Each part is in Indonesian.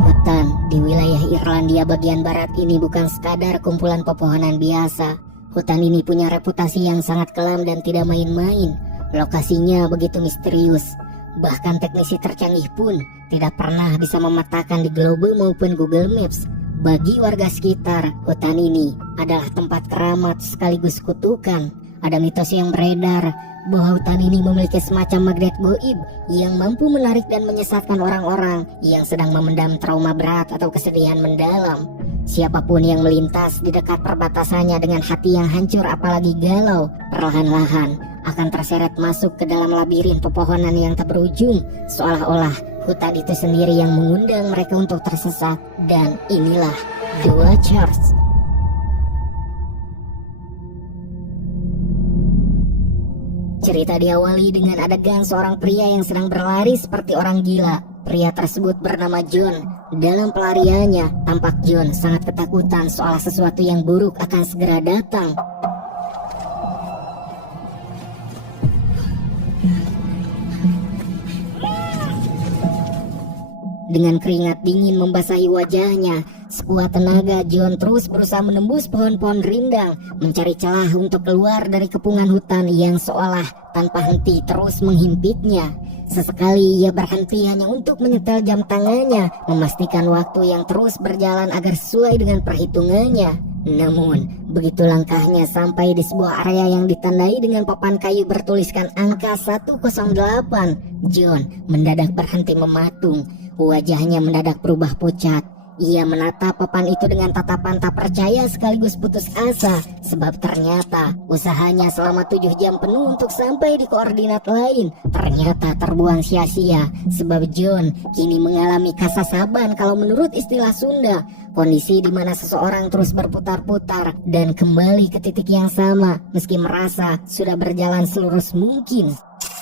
Hutan di wilayah Irlandia bagian barat ini bukan sekadar kumpulan pepohonan biasa. Hutan ini punya reputasi yang sangat kelam dan tidak main-main. Lokasinya begitu misterius. Bahkan teknisi tercanggih pun tidak pernah bisa memetakan di Globe maupun Google Maps. Bagi warga sekitar, hutan ini adalah tempat keramat sekaligus kutukan. Ada mitos yang beredar bahwa hutan ini memiliki semacam magnet goib yang mampu menarik dan menyesatkan orang-orang yang sedang memendam trauma berat atau kesedihan mendalam. Siapapun yang melintas di dekat perbatasannya dengan hati yang hancur apalagi galau, perlahan-lahan akan terseret masuk ke dalam labirin pepohonan yang tak berujung, seolah-olah hutan itu sendiri yang mengundang mereka untuk tersesat. Dan inilah The Watchers. Cerita diawali dengan adegan seorang pria yang sedang berlari seperti orang gila. Pria tersebut bernama John. Dalam pelariannya, tampak John sangat ketakutan soal sesuatu yang buruk akan segera datang. Dengan keringat dingin membasahi wajahnya, sekuat tenaga John terus berusaha menembus pohon-pohon rindang, mencari celah untuk keluar dari kepungan hutan yang seolah tanpa henti terus menghimpitnya. Sesekali ia berhenti hanya untuk menyetel jam tangannya, memastikan waktu yang terus berjalan agar sesuai dengan perhitungannya. Namun, begitu langkahnya sampai di sebuah area yang ditandai dengan papan kayu bertuliskan angka 108, John mendadak berhenti mematung. Wajahnya mendadak berubah pucat. Ia menatap papan itu dengan tatapan tak percaya sekaligus putus asa, sebab ternyata usahanya selama 7 jam penuh untuk sampai di koordinat lain ternyata terbuang sia-sia, sebab John kini mengalami kasasaban kalau menurut istilah Sunda, kondisi di mana seseorang terus berputar-putar dan kembali ke titik yang sama meski merasa sudah berjalan selurus mungkin.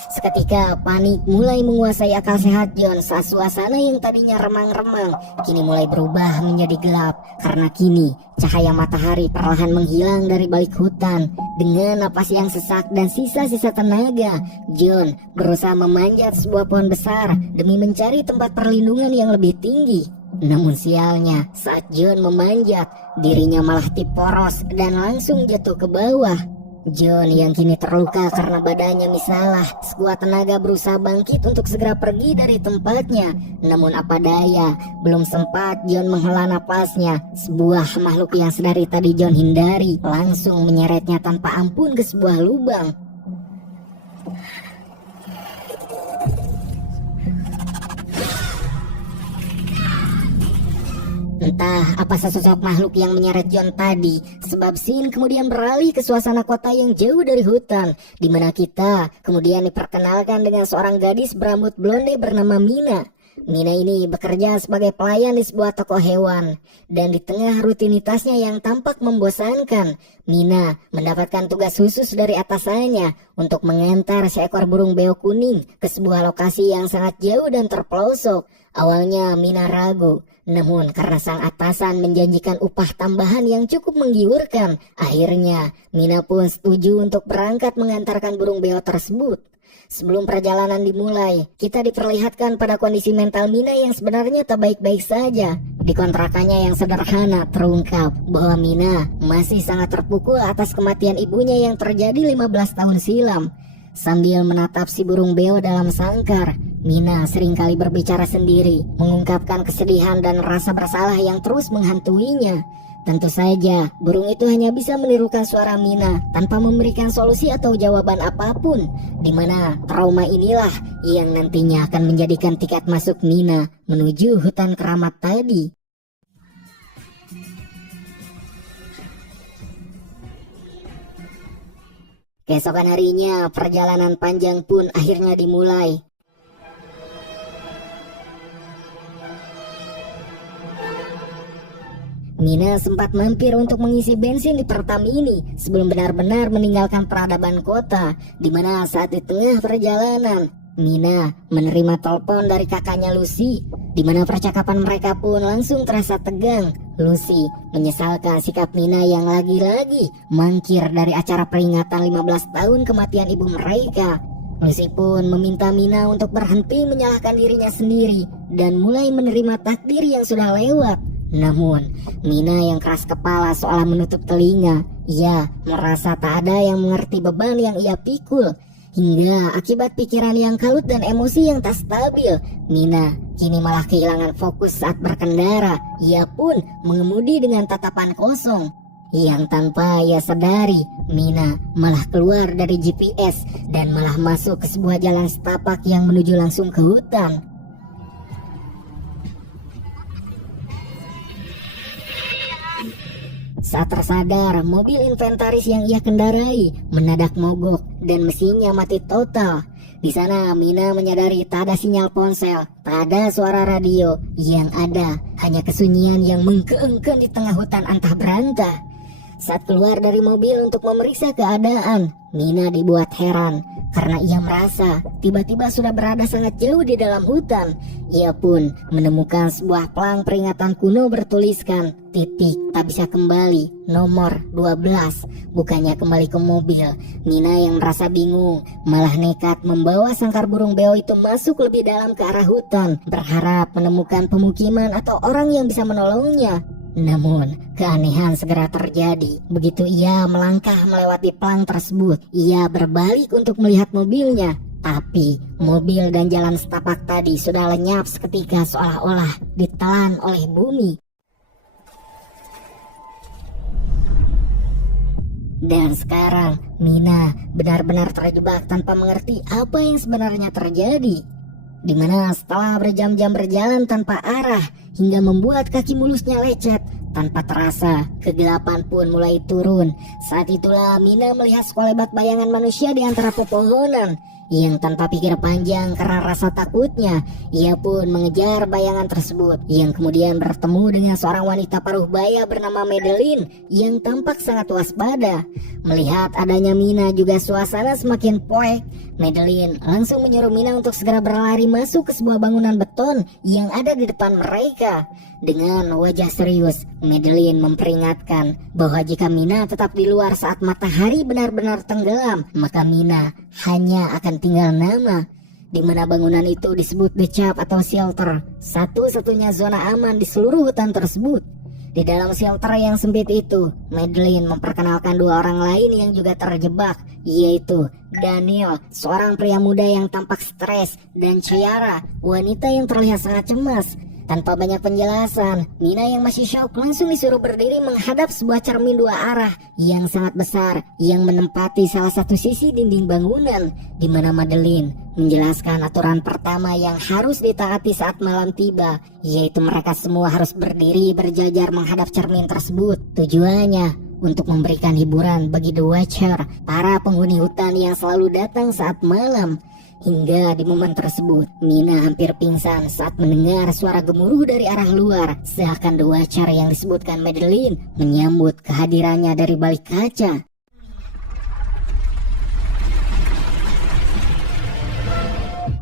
Seketika panik mulai menguasai akal sehat John saat suasana yang tadinya remang-remang kini mulai berubah menjadi gelap, karena kini cahaya matahari perlahan menghilang dari balik hutan. Dengan napas yang sesak dan sisa-sisa tenaga, John berusaha memanjat sebuah pohon besar demi mencari tempat perlindungan yang lebih tinggi. Namun sialnya, saat John memanjat, dirinya malah tiporos dan langsung jatuh ke bawah. John yang kini terluka karena badannya misalah, sekuat tenaga berusaha bangkit untuk segera pergi dari tempatnya. Namun apa daya, belum sempat John menghela napasnya, sebuah makhluk yang sedari tadi John hindari langsung menyeretnya tanpa ampun ke sebuah lubang. Entah apa sesosok makhluk yang menyeret John tadi, sebab scene kemudian beralih ke suasana kota yang jauh dari hutan, di mana kita kemudian diperkenalkan dengan seorang gadis berambut blonde bernama Mina. Mina ini bekerja sebagai pelayan di sebuah toko hewan, dan di tengah rutinitasnya yang tampak membosankan, Mina mendapatkan tugas khusus dari atasannya untuk mengantar seekor burung beo kuning ke sebuah lokasi yang sangat jauh dan terpelosok. Awalnya Mina ragu, namun karena sang atasan menjanjikan upah tambahan yang cukup menggiurkan, akhirnya Mina pun setuju untuk berangkat mengantarkan burung beo tersebut. Sebelum perjalanan dimulai, kita diperlihatkan pada kondisi mental Mina yang sebenarnya tak baik-baik saja. Di kontrakannya yang sederhana terungkap bahwa Mina masih sangat terpukul atas kematian ibunya yang terjadi 15 tahun silam. Sambil menatap si burung beo dalam sangkar, Mina seringkali berbicara sendiri, mengungkapkan kesedihan dan rasa bersalah yang terus menghantuinya. Tentu saja, burung itu hanya bisa menirukan suara Mina tanpa memberikan solusi atau jawaban apapun, di mana trauma inilah yang nantinya akan menjadikan tiket masuk Mina menuju hutan keramat tadi. Keesokan harinya, perjalanan panjang pun akhirnya dimulai. Mina sempat mampir untuk mengisi bensin di Pertamini sebelum benar-benar meninggalkan peradaban kota, di mana saat di tengah perjalanan, Mina menerima telepon dari kakaknya Lucy, di mana percakapan mereka pun langsung terasa tegang. Lucy menyesalkan sikap Mina yang lagi-lagi mangkir dari acara peringatan 15 tahun kematian ibu mereka. Lucy pun meminta Mina untuk berhenti menyalahkan dirinya sendiri dan mulai menerima takdir yang sudah lewat. Namun, Mina yang keras kepala seolah menutup telinga. Ia merasa tak ada yang mengerti beban yang ia pikul. Hingga akibat pikiran yang kalut dan emosi yang tak stabil, Mina kini malah kehilangan fokus saat berkendara. Ia pun mengemudi dengan tatapan kosong. Yang tanpa ia sadari, Mina malah keluar dari GPS dan malah masuk ke sebuah jalan setapak yang menuju langsung ke hutan. Saat tersadar, mobil inventaris yang ia kendarai mendadak mogok dan mesinnya mati total. Di sana Mina menyadari tak ada sinyal ponsel, tak ada suara radio, yang ada hanya kesunyian yang mengkeengkeun di tengah hutan antah berantah. Saat keluar dari mobil untuk memeriksa keadaan, Mina dibuat heran karena ia merasa tiba-tiba sudah berada sangat jauh di dalam hutan. Ia pun menemukan sebuah pelang peringatan kuno bertuliskan titik tak bisa kembali, nomor 12. Bukannya kembali ke mobil, Mina yang merasa bingung malah nekat membawa sangkar burung beo itu masuk lebih dalam ke arah hutan, berharap menemukan pemukiman atau orang yang bisa menolongnya. Namun, keanehan segera terjadi. Begitu ia melangkah melewati pelang tersebut, ia berbalik untuk melihat mobilnya. Tapi, mobil dan jalan setapak tadi sudah lenyap seketika seolah-olah ditelan oleh bumi. Dan sekarang, Mina benar-benar terjebak tanpa mengerti apa yang sebenarnya terjadi. Di mana setelah berjam-jam berjalan tanpa arah hingga membuat kaki mulusnya lecet, tanpa terasa kegelapan pun mulai turun. Saat itulah Mina melihat sekelebat bayangan manusia di antara pepohonan. Yang tanpa pikir panjang karena rasa takutnya, ia pun mengejar bayangan tersebut, yang kemudian bertemu dengan seorang wanita paruh baya bernama Madeline yang tampak sangat waspada. Melihat adanya Mina juga suasana semakin poek. Madeline langsung menyuruh Mina untuk segera berlari masuk ke sebuah bangunan beton yang ada di depan mereka. Dengan wajah serius, Madeline memperingatkan bahwa jika Mina tetap di luar saat matahari benar-benar tenggelam, maka Mina hanya akan tinggal nama. Di mana bangunan itu disebut The Cap atau shelter, satu-satunya zona aman di seluruh hutan tersebut. Di dalam shelter yang sempit itu, Madeline memperkenalkan dua orang lain yang juga terjebak, yaitu Daniel, seorang pria muda yang tampak stres, dan Ciara, wanita yang terlihat sangat cemas. Tanpa banyak penjelasan, Mina yang masih syok langsung disuruh berdiri menghadap sebuah cermin dua arah yang sangat besar yang menempati salah satu sisi dinding bangunan, di mana Madeline menjelaskan aturan pertama yang harus ditaati saat malam tiba, yaitu mereka semua harus berdiri berjajar menghadap cermin tersebut. Tujuannya untuk memberikan hiburan bagi The Watcher, para penghuni hutan yang selalu datang saat malam. Hingga di momen tersebut, Mina hampir pingsan saat mendengar suara gemuruh dari arah luar. Seakan The Watcher yang disebutkan Madeline menyambut kehadirannya dari balik kaca.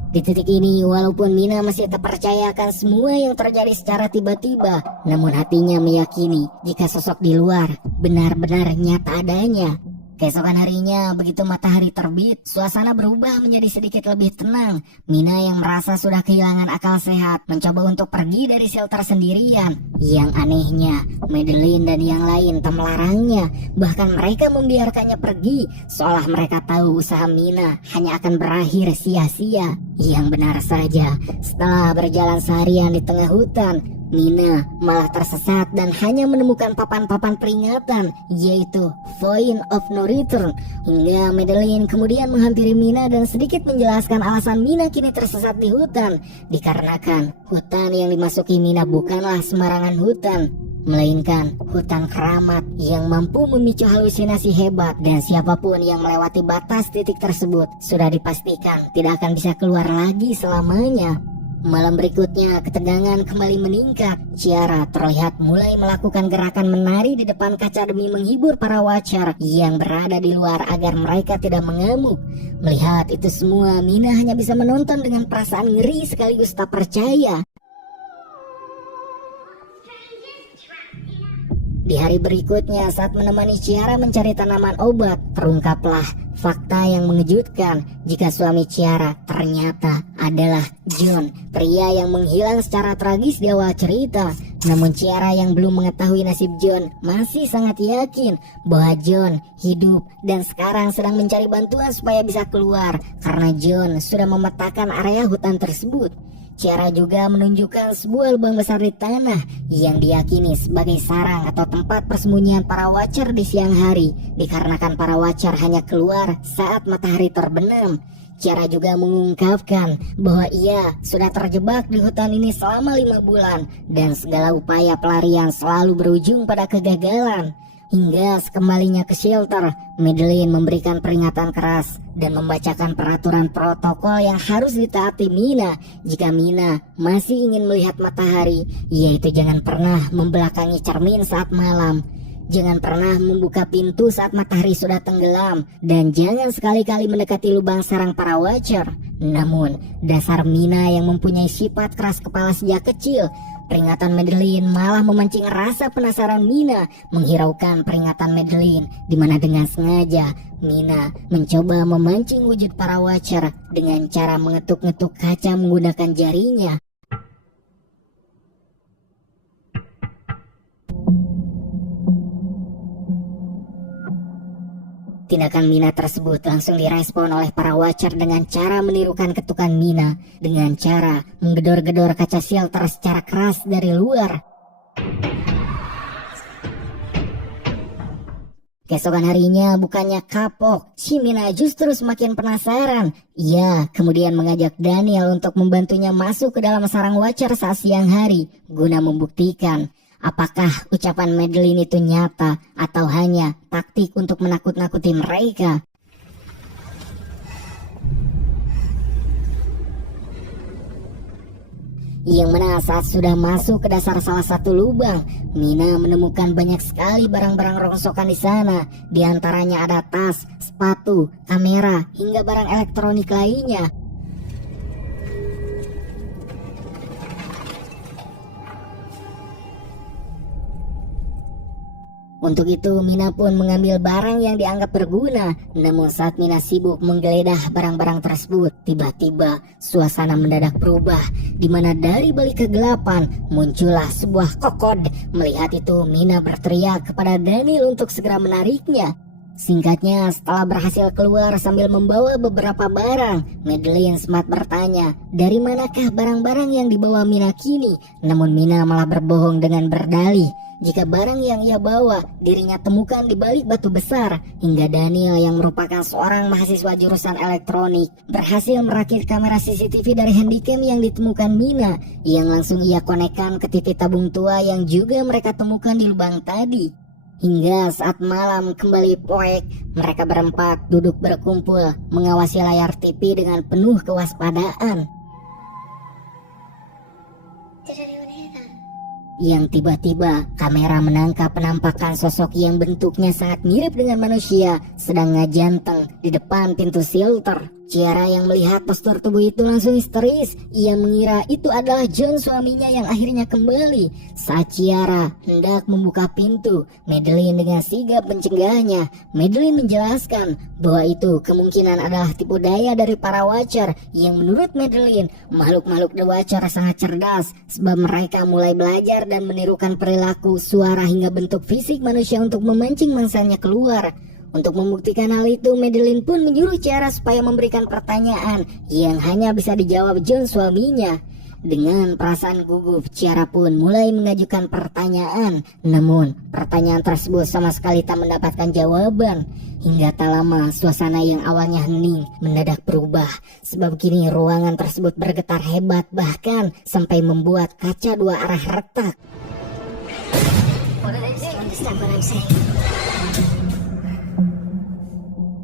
Di titik ini, walaupun Mina masih tak percaya akan semua yang terjadi secara tiba-tiba, namun hatinya meyakini jika sosok di luar benar-benar nyata adanya. Keesokan harinya, begitu matahari terbit, suasana berubah menjadi sedikit lebih tenang. Mina yang merasa sudah kehilangan akal sehat mencoba untuk pergi dari shelter sendirian. Yang anehnya, Madeline dan yang lain tak melarangnya. Bahkan mereka membiarkannya pergi, seolah mereka tahu usaha Mina hanya akan berakhir sia-sia. Yang benar saja, setelah berjalan seharian di tengah hutan, Mina malah tersesat dan hanya menemukan papan-papan peringatan, yaitu Point of No Return. Hingga Madeline kemudian menghampiri Mina dan sedikit menjelaskan alasan Mina kini tersesat di hutan. Dikarenakan hutan yang dimasuki Mina bukanlah sembarangan hutan, melainkan hutan keramat yang mampu memicu halusinasi hebat, dan siapapun yang melewati batas titik tersebut sudah dipastikan tidak akan bisa keluar lagi selamanya. Malam berikutnya, ketegangan kembali meningkat. Ciara terlihat mulai melakukan gerakan menari di depan kaca demi menghibur para watcher yang berada di luar agar mereka tidak mengamuk. Melihat itu semua, Mina hanya bisa menonton dengan perasaan ngeri sekaligus tak percaya. Di hari berikutnya saat menemani Ciara mencari tanaman obat, terungkaplah fakta yang mengejutkan jika suami Ciara ternyata adalah John, pria yang menghilang secara tragis di awal cerita. Namun Ciara yang belum mengetahui nasib John masih sangat yakin bahwa John hidup dan sekarang sedang mencari bantuan supaya bisa keluar karena John sudah memetakan area hutan tersebut. Ciara juga menunjukkan sebuah lubang besar di tanah yang diyakini sebagai sarang atau tempat persembunyian para Watcher di siang hari, dikarenakan para Watcher hanya keluar saat matahari terbenam. Ciara juga mengungkapkan bahwa ia sudah terjebak di hutan ini selama 5 bulan dan segala upaya pelarian selalu berujung pada kegagalan. Hingga sekembalinya ke shelter, Madeline memberikan peringatan keras dan membacakan peraturan protokol yang harus ditaati Mina. Jika Mina masih ingin melihat matahari, yaitu jangan pernah membelakangi cermin saat malam, jangan pernah membuka pintu saat matahari sudah tenggelam, dan jangan sekali-kali mendekati lubang sarang para Watcher. Namun, dasar Mina yang mempunyai sifat keras kepala sejak kecil, peringatan Madeline malah memancing rasa penasaran Mina, menghiraukan peringatan Madeline, di mana dengan sengaja Mina mencoba memancing wujud para Watcher dengan cara mengetuk-ngetuk kaca menggunakan jarinya. Tindakan Mina tersebut langsung direspon oleh para Watcher dengan cara menirukan ketukan Mina dengan cara menggedor-gedor kaca shelter secara keras dari luar. Keesokan harinya bukannya kapok, si Mina justru semakin penasaran. Ia kemudian mengajak Daniel untuk membantunya masuk ke dalam sarang Watcher saat siang hari guna membuktikan apakah ucapan Madeline itu nyata atau hanya taktik untuk menakut-nakuti mereka. Yang mana saat sudah masuk ke dasar salah satu lubang, Mina menemukan banyak sekali barang-barang rongsokan di sana. Di antaranya ada tas, sepatu, kamera, hingga barang elektronik lainnya. Untuk itu Mina pun mengambil barang yang dianggap berguna. Namun saat Mina sibuk menggeledah barang-barang tersebut, tiba-tiba suasana mendadak berubah, di mana dari balik kegelapan muncullah sebuah kokod. Melihat itu Mina berteriak kepada Daniel untuk segera menariknya. Singkatnya, setelah berhasil keluar sambil membawa beberapa barang, Madeline sempat bertanya dari manakah barang-barang yang dibawa Mina kini. Namun Mina malah berbohong dengan berdalih jika barang yang ia bawa dirinya temukan di balik batu besar. Hingga Daniel yang merupakan seorang mahasiswa jurusan elektronik berhasil merakit kamera CCTV dari handycam yang ditemukan Mina, yang langsung ia konekkan ke titik tabung tua yang juga mereka temukan di lubang tadi. Hingga saat malam kembali poek, mereka berempat duduk berkumpul mengawasi layar TV dengan penuh kewaspadaan. Yang tiba-tiba kamera menangkap penampakan sosok yang bentuknya sangat mirip dengan manusia sedang ngajanteng di depan pintu shelter. Ciara yang melihat postur tubuh itu langsung histeris. Ia mengira itu adalah John, suaminya yang akhirnya kembali. Saat Ciara hendak membuka pintu, Madeline dengan sigap mencegahnya. Madeline menjelaskan bahwa itu kemungkinan adalah tipu daya dari para Watcher, yang menurut Madeline makhluk-makhluk The Watcher sangat cerdas sebab mereka mulai belajar dan menirukan perilaku, suara hingga bentuk fisik manusia untuk memancing mangsanya keluar. Untuk membuktikan hal itu, Madeline pun menyuruh Ciara supaya memberikan pertanyaan yang hanya bisa dijawab John, suaminya. Dengan perasaan gugup, Ciara pun mulai mengajukan pertanyaan. Namun, pertanyaan tersebut sama sekali tak mendapatkan jawaban. Hingga tak lama, suasana yang awalnya hening mendadak berubah. Sebab kini ruangan tersebut bergetar hebat, bahkan sampai membuat kaca dua arah retak.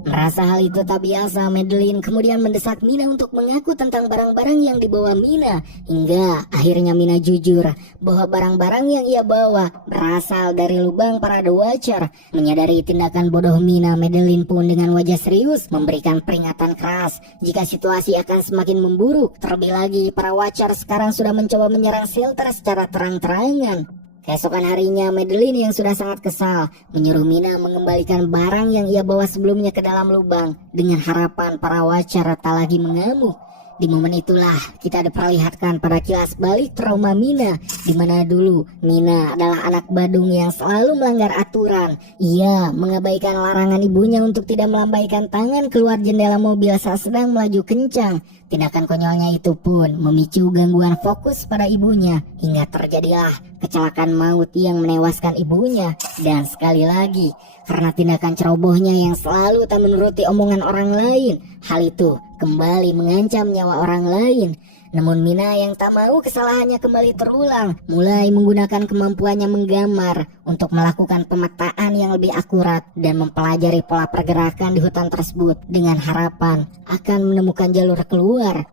Merasa hal itu tak biasa, Madeline kemudian mendesak Mina untuk mengaku tentang barang-barang yang dibawa Mina. Hingga akhirnya Mina jujur bahwa barang-barang yang ia bawa berasal dari lubang para The Watcher. Menyadari tindakan bodoh Mina, Madeline pun dengan wajah serius memberikan peringatan keras jika situasi akan semakin memburuk. Terlebih lagi para Watcher sekarang sudah mencoba menyerang shelter secara terang-terangan. Keesokan harinya, Madeline yang sudah sangat kesal menyuruh Mina mengembalikan barang yang ia bawa sebelumnya ke dalam lubang dengan harapan para Watcher tak lagi mengamuk. Di momen itulah kita diperlihatkan pada kilas balik trauma Mina, di mana dulu Mina adalah anak badung yang selalu melanggar aturan. Ia mengabaikan larangan ibunya untuk tidak melambaikan tangan keluar jendela mobil saat sedang melaju kencang. Tindakan konyolnya itu pun memicu gangguan fokus pada ibunya hingga terjadilah kecelakaan maut yang menewaskan ibunya. Dan sekali lagi, karena tindakan cerobohnya yang selalu tak menuruti omongan orang lain, hal itu kembali mengancam nyawa orang lain. Namun Mina yang tak mau kesalahannya kembali terulang, mulai menggunakan kemampuannya menggambar untuk melakukan pemetaan yang lebih akurat dan mempelajari pola pergerakan di hutan tersebut dengan harapan akan menemukan jalur keluar.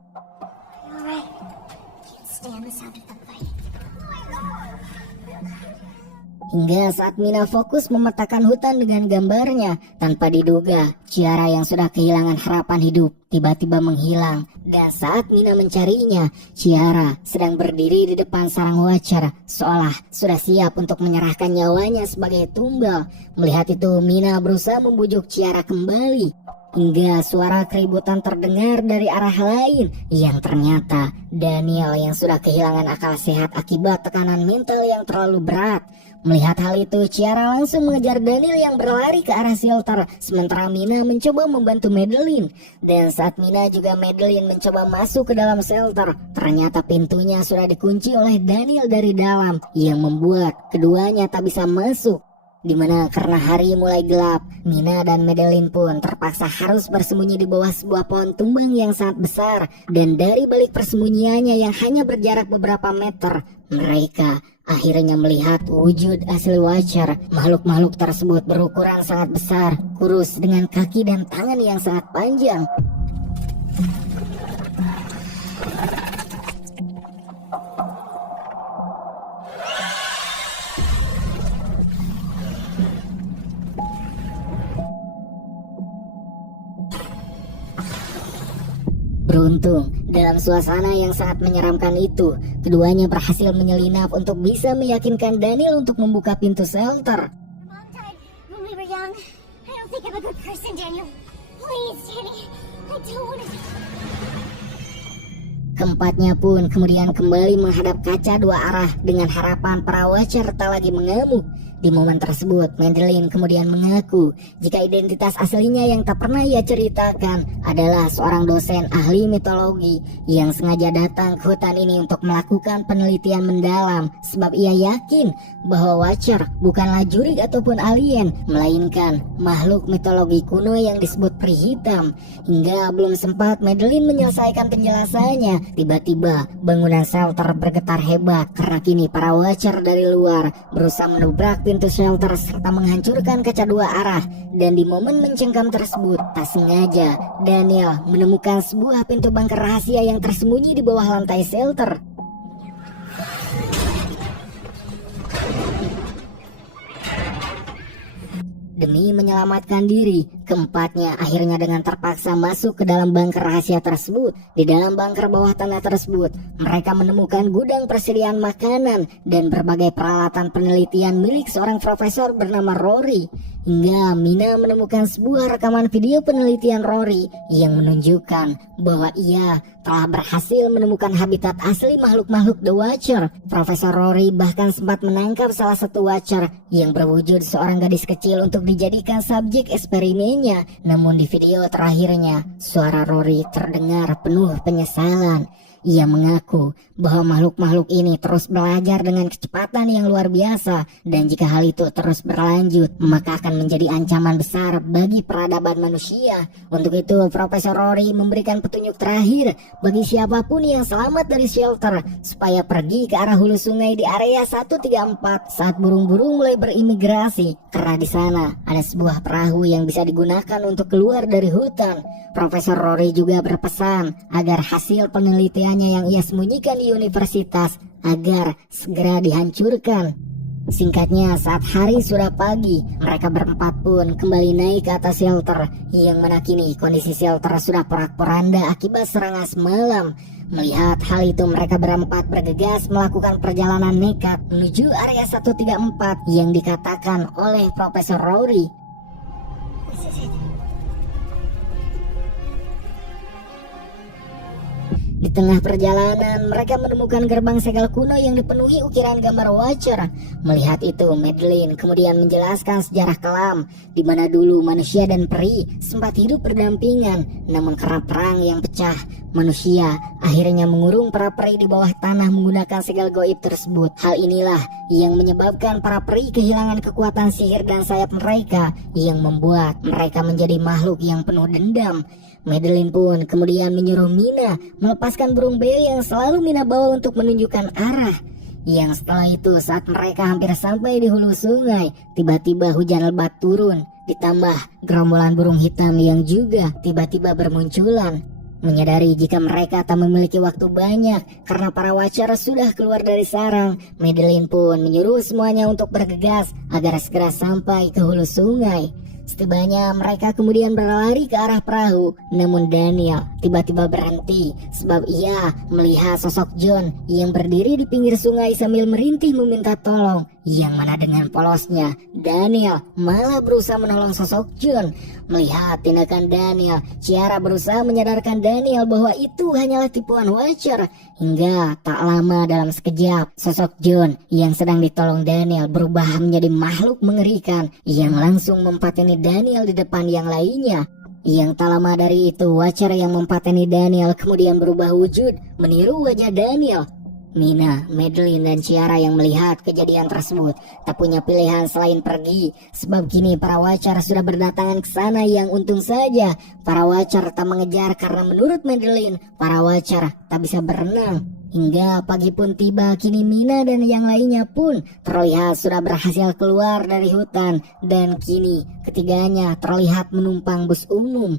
Hingga saat Mina fokus memetakan hutan dengan gambarnya, tanpa diduga, Ciara yang sudah kehilangan harapan hidup tiba-tiba menghilang. Dan saat Mina mencarinya, Ciara sedang berdiri di depan sarang Watcher, seolah sudah siap untuk menyerahkan nyawanya sebagai tumbal. Melihat itu, Mina berusaha membujuk Ciara kembali. Hingga suara keributan terdengar dari arah lain, yang ternyata Daniel yang sudah kehilangan akal sehat akibat tekanan mental yang terlalu berat. Melihat hal itu, Ciara langsung mengejar Daniel yang berlari ke arah shelter, sementara Mina mencoba membantu Madeline. Dan saat Mina juga Madeline mencoba masuk ke dalam shelter, ternyata pintunya sudah dikunci oleh Daniel dari dalam, yang membuat keduanya tak bisa masuk. Dimana karena hari mulai gelap, Mina dan Madeline pun terpaksa harus bersembunyi di bawah sebuah pohon tumbang yang sangat besar. Dan dari balik persembunyiannya yang hanya berjarak beberapa meter, mereka akhirnya melihat wujud asli Watcher. Makhluk-makhluk tersebut berukuran sangat besar, kurus dengan kaki dan tangan yang sangat panjang. Beruntung, dalam suasana yang sangat menyeramkan itu, keduanya berhasil menyelinap untuk bisa meyakinkan Daniel untuk membuka pintu shelter. Keempatnya pun kemudian kembali menghadap kaca dua arah dengan harapan para Watcher tak lagi mengamuk. Di momen tersebut, Madeline kemudian mengaku jika identitas aslinya yang tak pernah ia ceritakan adalah seorang dosen ahli mitologi yang sengaja datang ke hutan ini untuk melakukan penelitian mendalam, sebab ia yakin bahwa Watcher bukanlah jurig ataupun alien, melainkan makhluk mitologi kuno yang disebut peri hitam. Hingga belum sempat Madeline menyelesaikan penjelasannya, tiba-tiba bangunan shelter bergetar hebat karena kini para Watcher dari luar berusaha menubrak pintu shelter serta menghancurkan kaca dua arah. Dan di momen mencengkam tersebut, tak sengaja Daniel menemukan sebuah pintu bunker rahasia yang tersembunyi di bawah lantai shelter. Demi menyelamatkan diri, keempatnya akhirnya dengan terpaksa masuk ke dalam bunker rahasia tersebut. Di dalam bunker bawah tanah tersebut, mereka menemukan gudang persediaan makanan dan berbagai peralatan penelitian milik seorang profesor bernama Rory. Hingga Mina menemukan sebuah rekaman video penelitian Rory yang menunjukkan bahwa ia telah berhasil menemukan habitat asli makhluk-makhluk The Watcher. Profesor Rory bahkan sempat menangkap salah satu Watcher yang berwujud seorang gadis kecil untuk dijadikan subjek eksperimennya. Namun di video terakhirnya, suara Rory terdengar penuh penyesalan. Ia mengaku bahwa makhluk-makhluk ini terus belajar dengan kecepatan yang luar biasa, dan jika hal itu terus berlanjut, maka akan menjadi ancaman besar bagi peradaban manusia. Untuk itu, Profesor Rory memberikan petunjuk terakhir bagi siapapun yang selamat dari shelter, supaya pergi ke arah hulu sungai di area 134 saat burung-burung mulai berimigrasi, karena di sana ada sebuah perahu yang bisa digunakan untuk keluar dari hutan. Profesor Rory juga berpesan agar hasil penelitiannya yang ia sembunyikan di universitas agar segera dihancurkan. Singkatnya, saat hari sudah pagi, mereka berempat pun kembali naik ke atas shelter, yang mana kini kondisi shelter sudah porak-poranda akibat serangan semalam. Melihat hal itu, mereka berempat bergegas melakukan perjalanan nekat menuju area 134 yang dikatakan oleh Profesor Rory. Di tengah perjalanan, mereka menemukan gerbang segel kuno yang dipenuhi ukiran gambar Watcher. Melihat itu, Madeline kemudian menjelaskan sejarah kelam, di mana dulu manusia dan peri sempat hidup berdampingan. Namun karena perang yang pecah, manusia akhirnya mengurung para peri di bawah tanah menggunakan segel goib tersebut. Hal inilah yang menyebabkan para peri kehilangan kekuatan sihir dan sayap mereka, yang membuat mereka menjadi makhluk yang penuh dendam. Madeline pun kemudian menyuruh Mina melepaskan burung beo yang selalu Mina bawa untuk menunjukkan arah. Yang setelah itu, saat mereka hampir sampai di hulu sungai, tiba-tiba hujan lebat turun, ditambah gerombolan burung hitam yang juga tiba-tiba bermunculan. Menyadari jika mereka tak memiliki waktu banyak karena para Watcher sudah keluar dari sarang, Madeline pun menyuruh semuanya untuk bergegas agar segera sampai ke hulu sungai. Setibanya mereka kemudian berlari ke arah perahu, namun Daniel tiba-tiba berhenti sebab ia melihat sosok John yang berdiri di pinggir sungai sambil merintih meminta tolong. Yang mana dengan polosnya, Daniel malah berusaha menolong sosok John. Melihat tindakan Daniel, Ciara berusaha menyadarkan Daniel bahwa itu hanyalah tipuan Watcher. Hingga tak lama dalam sekejap, sosok John yang sedang ditolong Daniel berubah menjadi makhluk mengerikan yang langsung mempateni Daniel di depan yang lainnya. Yang tak lama dari itu, Watcher yang mempateni Daniel kemudian berubah wujud meniru wajah Daniel. Mina, Madeline, dan Ciara yang melihat kejadian tersebut tak punya pilihan selain pergi, sebab kini para Watcher sudah berdatangan ke sana. Yang untung saja para Watcher tak mengejar karena menurut Madeline, para Watcher tak bisa berenang. Hingga pagi pun tiba, kini Mina dan yang lainnya pun terlihat sudah berhasil keluar dari hutan, dan kini ketiganya terlihat menumpang bus umum.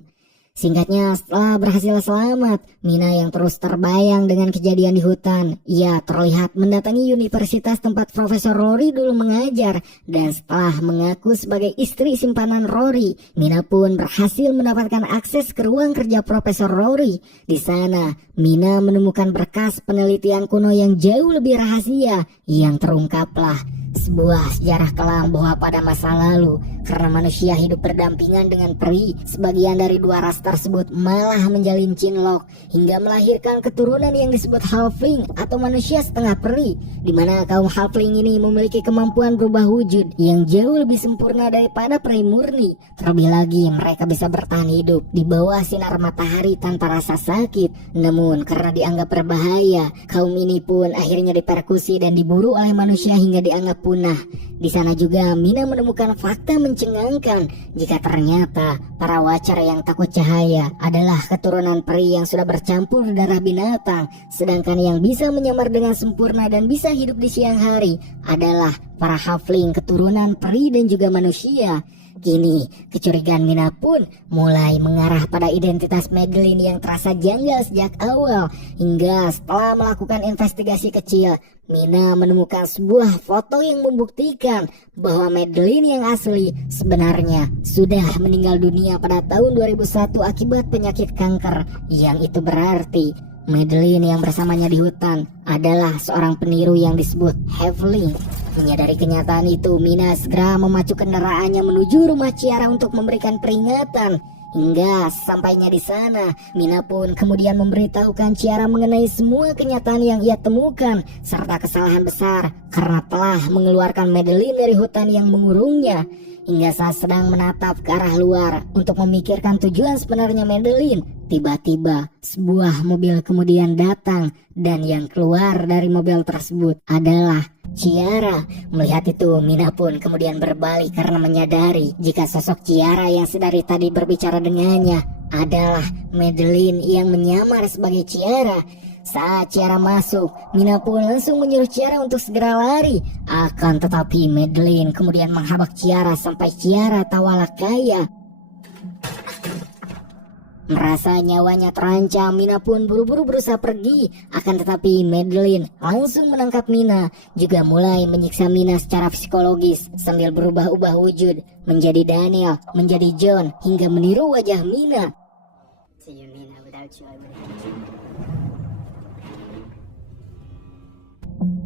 Singkatnya, setelah berhasil selamat, Mina yang terus terbayang dengan kejadian di hutan, ia terlihat mendatangi universitas tempat Profesor Rory dulu mengajar, dan setelah mengaku sebagai istri simpanan Rory, Mina pun berhasil mendapatkan akses ke ruang kerja Profesor Rory. Di sana, Mina menemukan berkas penelitian kuno yang jauh lebih rahasia, yang terungkaplah sebuah sejarah kelam bahwa pada masa lalu, karena manusia hidup berdampingan dengan peri, sebagian dari dua ras tersebut malah menjalin cinlok hingga melahirkan keturunan yang disebut halfling atau manusia setengah peri, di mana kaum halfling ini memiliki kemampuan berubah wujud yang jauh lebih sempurna daripada peri murni. Terlebih lagi, mereka bisa bertahan hidup di bawah sinar matahari tanpa rasa sakit. Namun karena dianggap berbahaya, kaum ini pun akhirnya dipersekusi dan diburu oleh manusia hingga dianggap punah. Di sana juga Mina menemukan fakta mencengangkan jika ternyata para Watcher yang takut cahaya adalah keturunan peri yang sudah bercampur darah binatang, sedangkan yang bisa menyamar dengan sempurna dan bisa hidup di siang hari adalah para halfling keturunan peri dan juga manusia. Kini kecurigaan Mina pun mulai mengarah pada identitas Madeline yang terasa janggal sejak awal. Hingga setelah melakukan investigasi kecil, Mina menemukan sebuah foto yang membuktikan bahwa Madeline yang asli sebenarnya sudah meninggal dunia pada tahun 2001 akibat penyakit kanker. Yang itu berarti Madeline yang bersamanya di hutan adalah seorang peniru yang disebut Halfling. Menyadari kenyataan itu, Mina segera memacu kendaraannya menuju rumah Ciara untuk memberikan peringatan. Hingga sampainya di sana, Mina pun kemudian memberitahukan Ciara mengenai semua kenyataan yang ia temukan, serta kesalahan besar karena telah mengeluarkan Madeline dari hutan yang mengurungnya. Hingga saat sedang menatap ke arah luar untuk memikirkan tujuan sebenarnya Madeline, tiba-tiba sebuah mobil kemudian datang, dan yang keluar dari mobil tersebut adalah Ciara. Melihat itu, Mina pun kemudian berbalik karena menyadari jika sosok Ciara yang sedari tadi berbicara dengannya adalah Madeline yang menyamar sebagai Ciara. Saat Ciara masuk, Mina pun langsung menyuruh Ciara untuk segera lari. Akan tetapi Madeline kemudian menghabak Ciara sampai Ciara tawala kaya. Merasa nyawanya terancam, Mina pun buru-buru berusaha pergi. Akan tetapi Madeline langsung menangkap Mina, juga mulai menyiksa Mina secara psikologis sambil berubah-ubah wujud menjadi Daniel, menjadi John, hingga meniru wajah Mina.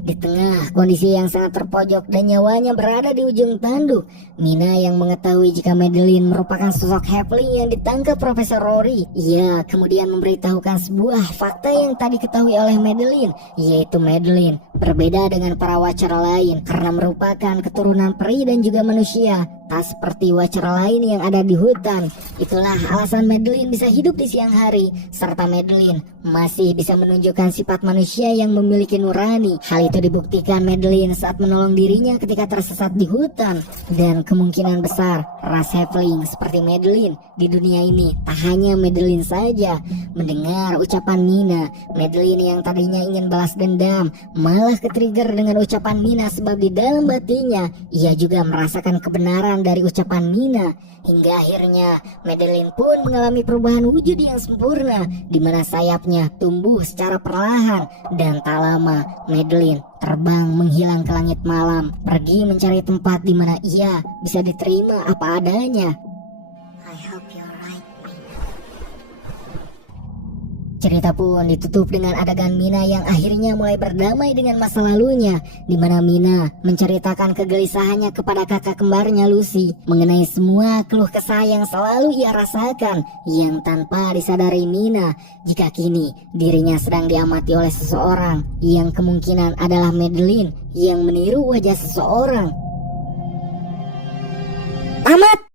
Di tengah kondisi yang sangat terpojok dan nyawanya berada di ujung tanduk, Mina yang mengetahui jika Madeline merupakan sosok Halfling yang ditangkap Profesor Rory, ia kemudian memberitahukan sebuah fakta yang tadi diketahui oleh Madeline, yaitu Madeline berbeda dengan para Watcher lain karena merupakan keturunan peri dan juga manusia, tak seperti Watcher lain yang ada di hutan. Itulah alasan Madeline bisa hidup di siang hari, serta Madeline masih bisa menunjukkan sifat manusia yang memiliki nurani. Hal itu dibuktikan Madeline saat menolong dirinya ketika tersesat di hutan. Dan kemungkinan besar ras Halfling seperti Madeline di dunia ini tak hanya Madeline saja. Mendengar ucapan Mina, Madeline yang tadinya ingin balas dendam malah ketrigger dengan ucapan Mina, sebab di dalam batinnya ia juga merasakan kebenaran dari ucapan Mina. Hingga akhirnya Madeline pun mengalami perubahan wujud yang sempurna, di mana sayapnya tumbuh secara perlahan, dan tak lama Madeline terbang menghilang ke langit malam, pergi mencari tempat di mana ia bisa diterima apa adanya. I hope you're right, Mina. Cerita pun ditutup dengan adegan Mina yang akhirnya mulai berdamai dengan masa lalunya, di mana Mina menceritakan kegelisahannya kepada kakak kembarnya Lucy mengenai semua keluh kesah yang selalu ia rasakan, yang tanpa disadari Mina jika kini dirinya sedang diamati oleh seseorang yang kemungkinan adalah Madeline yang meniru wajah seseorang. Tamat.